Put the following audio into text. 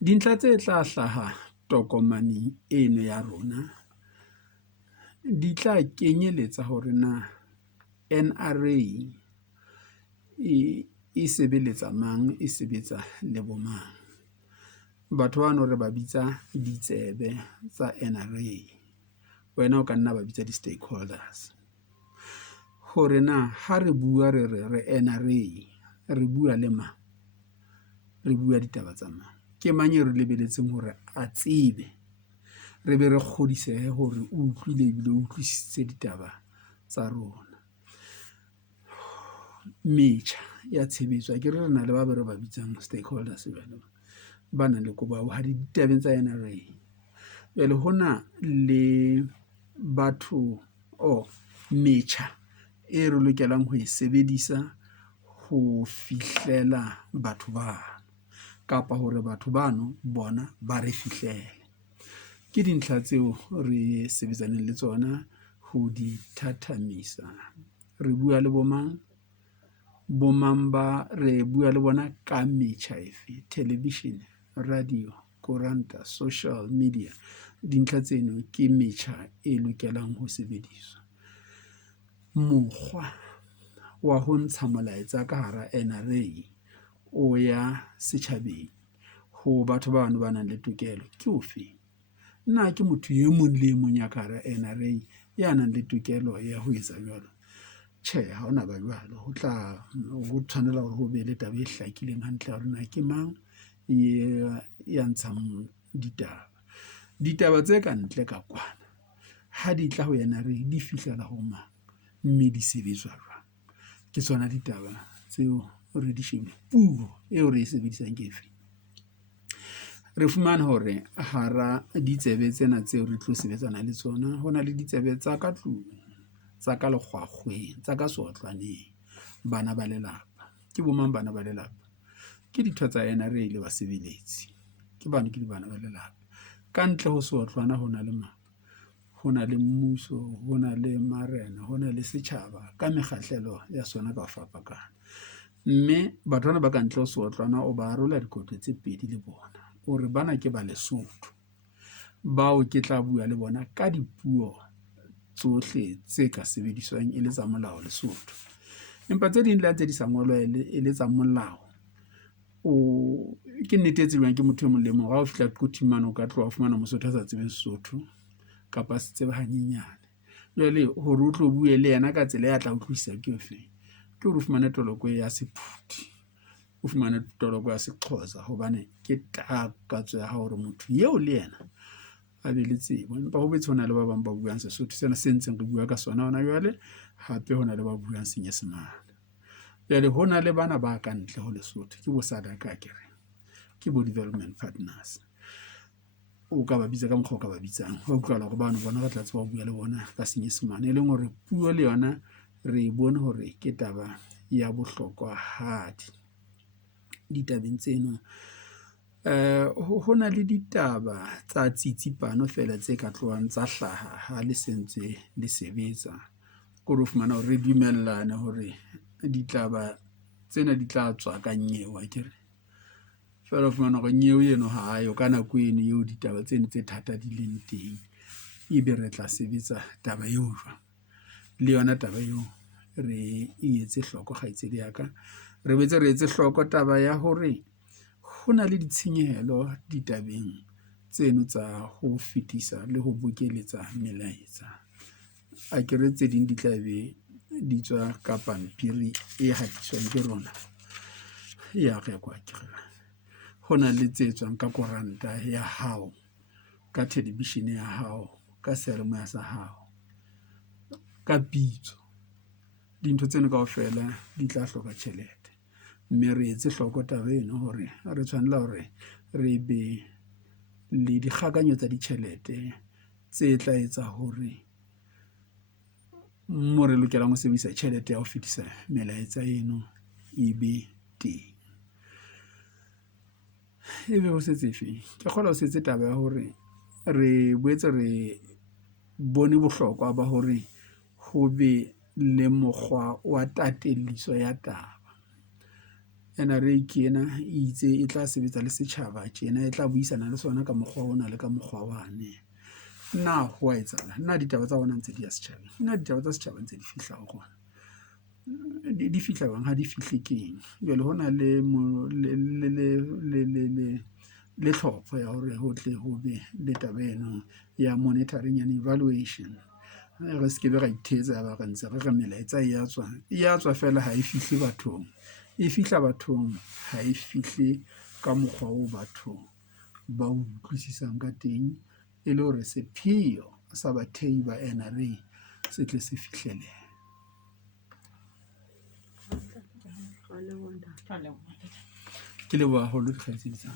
Dintlha tse tla hlaha tokomaneng eno ya rona di tla kenyeletsa hore na NRA e sebeletsa mang, e sebetsa le bomang. Batho bano re ba bitsa ditsebe tsa NRA, wena o ka nna ba bitsa di-stakeholders. Hore na ha re bua re NRA re bua le mang, re bua ditaba tsa mang, ke mang e re lebeletseng hore a tsebe, re be re kgodisehe hore o utlwile ebile o utlwisitse ditaba tsa rona. Metjha ya tshebetso ke re na le ba be re ba bitsang stakeholders ba nang le kobo ha ditabeng tsa NRA. Jwale hona le batho metjha e re lokelang ho e sebedisa ho fihlela batho bano, kapa hore batho bano bona ba re fihlele. Ke dintlha tseo re sebetsaneng le tsona ho di thathamisa. Re bua le bomang ba re bua le bona ka metjha efe, television, radio, koranta, social media. Dintlha tseno ke metjha e lokelang ho sebediswa. Mokgwa wa ho ntsha molaetsa ka hara NRA o ya setjhabeng ho batho bano ba nang le tokelo ke ofe? Nna ke motho e mong le mong ya ka hara NRA ya nang le tokelo ya ho etsa jwalo? Tjhe, ha hona ba jwalo. Ho tshwanela hore ho be le taba e hlakileng hantle hore na ke mang ya ntshang ditaba tse ka ntle ka kwana, ha di tla ho NRA di fihlela ho mang, mme di sebetswa jwang? Ke tsona ditaba tseo re di shebile. Puo eo re e sebedisang ke efe? Re fumana hore hara ditsebe tsena tseo re tlo sebetsana le tsona, ho na le ditsebe tsa ka tlung, tsa ka lekgwakgweng, tsa ka seotlwaneng, bana ba lelapa. Ke bomang bana ba lelapa? Ke ditho tsa NRA le basebeletsi. Ke bana ba lelapa. Ka ntle ho seotlwana ho na le mang? Ho na le mmuso, ho na le marena, ho na le setjhaba ka mekgahlelo ya sona ka fapakana. Mme batho bana ba ka ntle ho seotlwana o ba arola dikotlo tse pedi le bona. O re bana ke ba Lesotho, bao ke tla bua le bona ka dipuo tsohle tse ka sebediswang e le tsa molao Lesotho. Empa tse ding le tse di sa ngolwa e le tsa molao, ke nnete e tsebang ke motho e mong le mong. Ha o fihla qothing mane o ka tloha o fumana Mosotho a sa tsebeng Sesotho kapa se tsebe hanyenyane. Jwale hore o tlo bue le yena ka tsela ya tla utlwisisa ke efeng? Ke hore o fumane toloko ya Sephuthi, o fumane toloko ya Sexhosa, hobane ke takatso ya hao hore motho eo le yena a be le tsebo. Empa ho betse ho na le ba bang ba buang Sesotho sena se ntseng re bua ka sona hona jwale, hape ho na le ba buang Senyesemane. Jwale ho na le bana ba ka ntle ho Lesotho, ke bo Sadaka ke bo development partners. O ka ba bitsa ka mokgwa o ka ba bitsang, wa utlwala hore bano bona re tla tseba ho bua le bona ka Senyesemane, e leng hore puo le yona re bone hore ke taba ya bohlokwa hadi ditabeng tseno. Ho na le ditaba tsa tsitsipano fela tse ka tlohang tsa hlaha ha le sentse le sebetsa, ko re fumana hore re dumellane hore ditaba tsena di tla tswa ka nyewe akere. Fela o fumana hore nyewe eno ha ayo ka nako eno eo ditaba tseno tse thata di leng teng, ebe re tla sebetsa taba eo jwang? Le yona taba eo re etse hloko kgaitsedi ya ka, re betse re etse hloko taba ya hore ho na le ditshenyehelo ditabeng tseno tsa ho fetisa le ho bokeletsa melaetsa. Akere tse ding di tla be di tswa ka pampiri e hatiswang ke rona ya re kwa akere. Ho na le tse tswang ka koranta ya hao, ka television ya hao, ka seyalemoya sa hao, ka pitso. Dintho tseno kaofela di tla hloka tjhelete, mme re etse hloko taba eno hore re tshwanela hore re be le dikgakanyo tsa ditjhelete tse tla etsa hore mo re lokelang ho sebedisa tjhelete ya ho fetisa melaetsa eno e be teng. Ebe ho setse efeng? Ke kgolwa ho setse taba ya hore re boetse re bone bohlokwa ba hore ho be le mokgwa wa tatelliso ya taba. NRA ke ena e itse e tla sebetsa le setjhaba tjena, e tla buisana le sona ka mokgwa ona le ka mokgwa wane. Nna ho a etsahala, nna ditaba tsa bona ntse di ya setjhabeng, nna ditaba tsa setjhaba ntse di fihla ho rona, di fihla bang ha di fihle keng. Jwale ho na le tlhopho ya hore ho tle ho be le taba eno ya monitoring and evaluation. Re se ke be ra ithetsa ba re ntse re melaetsa e ya tswa fela ha e fihle bathong, e fihla bathong ha e fihle ka mokgwa o batho ba utlwisisang ka teng, e le hore sepheo sa bathehi ba NRA se tle se fihlelehe. Ke leboha haholo dikgaitsedi tsa